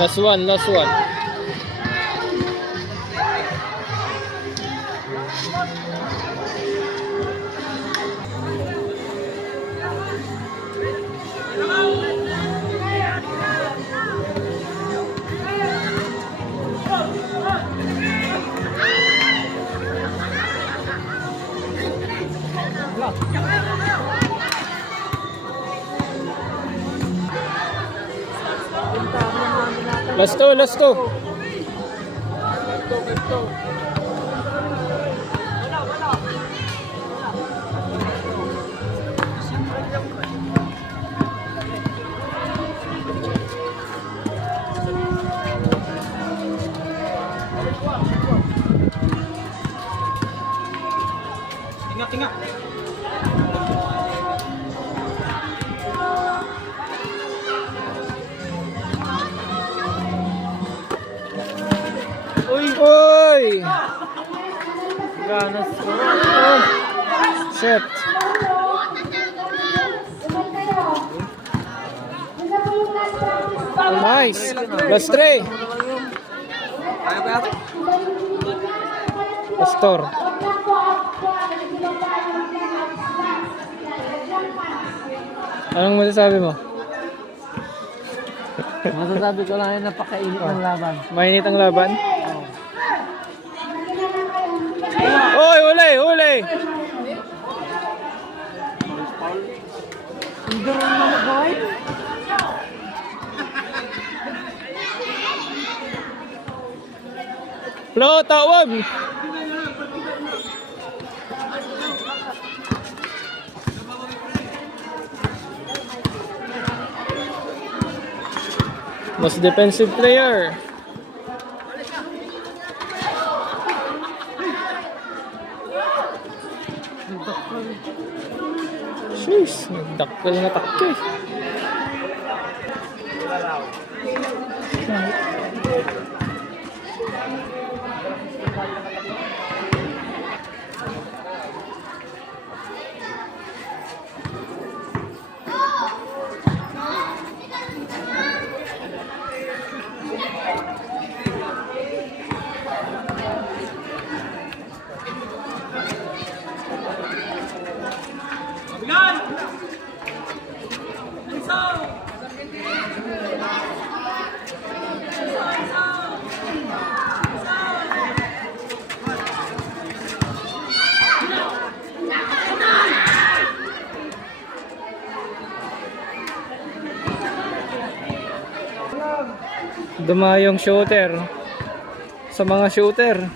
Last one, last one. Last two, last two. Tingak. Uy! Ganas ko. Oh. Shit. Nice. Last three. Pastor. Anong masasabi mo? Masasabi ko lang yung napakainit ng laban. Mainit ang laban? Oy, huli, huli! Hindi rin naman boy. Flo, tawag! Most defensive player. Sheesh, nagdakkel na takke. Dumayong shooter sa mga shooter.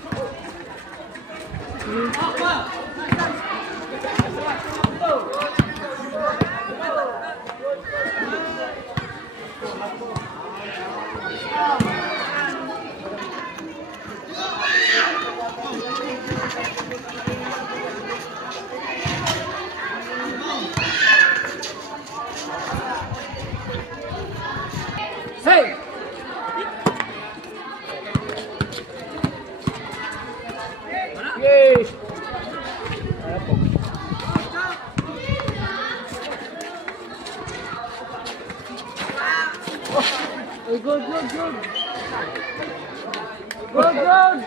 Hey! Yay! Good, good, good. Good, good.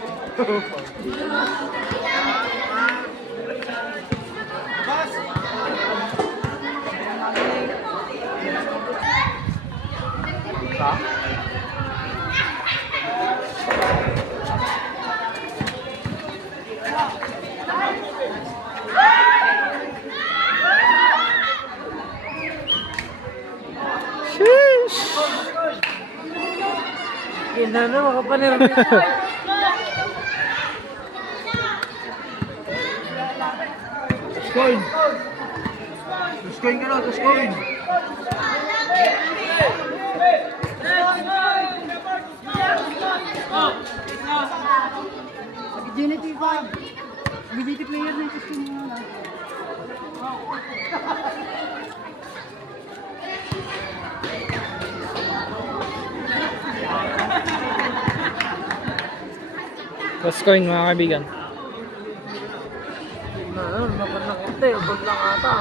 Sheesh! Hindi na makapanirapin. Coin. Coin ka na, coin. Ability pa. Ability player na ito mo na. Last coin mga kaibigan. Mapan ng ente. Ubod lang ata.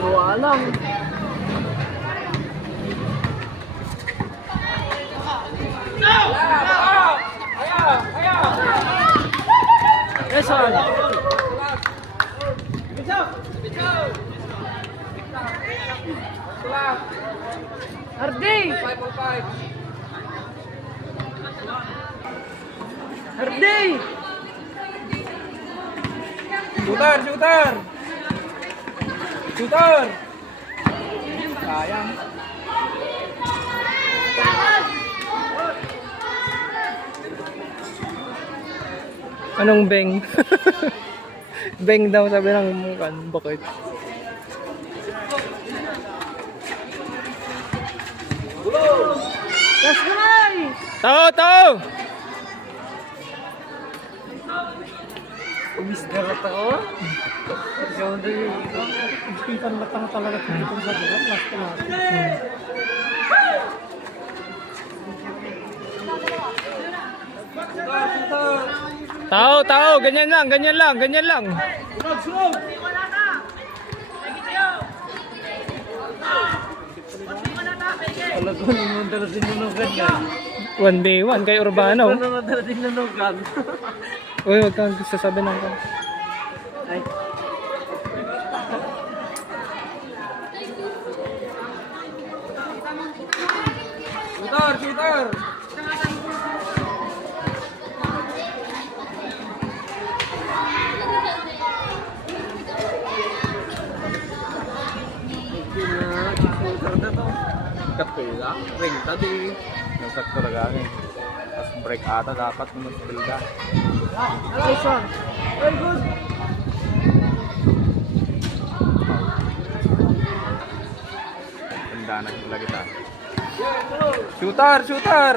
Walang. Yes, sir. Hardy! Hardy! Shooter! Shooter! Shooter! Sayang. Anong beng? Beng daw sabi ng bakit? Yes, guy! Tao! Tao! Umis na rata ko. Ikaw na yun. Pitan matang talaga dito sa dilat. Last na. Tao! Tao! Ganyan lang! Ganyan lang! Ganyan lang! Talaga naman dala sinunugan yan. 1v1 kay Urbano. Talaga naman dala sinunugan. Uy, wag kang sasabi ng Ay. Shooter! Shooter! Kapila, ring tadi. Nasakto na gani. Tapos break ata dapat kung mas-spill ka. Nice one. Very good. Tanda na lagi ta. Shooter! Shooter!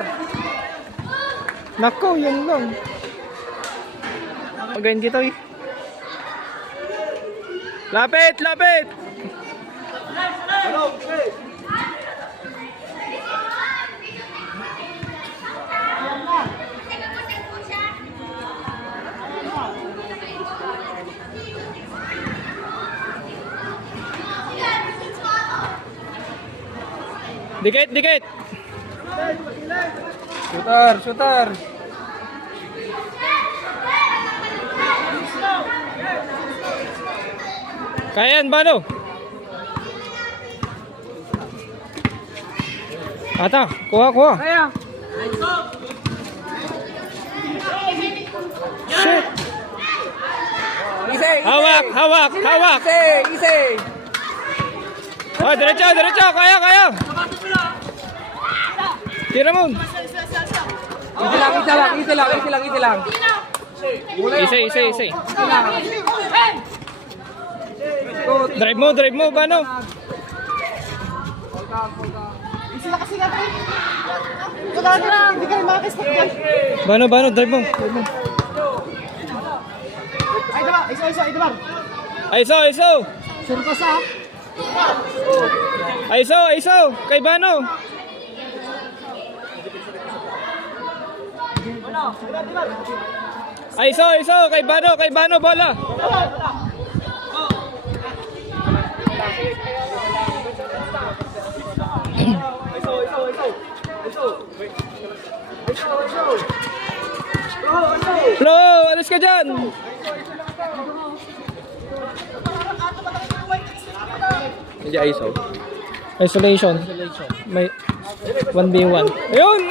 Nako, yan lang. Magayin dito eh. Lapit! Lapit! Dikit! Dikit! Shooter! Shooter! Kayan, Bano? Ata, kuha, kuha. Kaya. Shit! Easy! Hawak, hawak, hawak! Easy! Easy! Oh, diretso, diretso! Kaya, kaya! Tira mo! Easy lang, easy lang, easy lang, easy lang, easy lang. Isa, isa, isa. Easy lang. Drive mo, Bano? Sila kasi natin. Wala na. Hindi ka rin makakistop dyan. Bano, Bano, drive mo. Drive mo. Ay, diba? Iso, iso, ay, diba? Aiso, aiso! Sure ka sa. Aiso, aiso! Kay Bano! Aiso, aiso! Kay Bano, bola! Flo, alis ka dyan! Hindi ISO. Isolation. May 1v1. Ayun!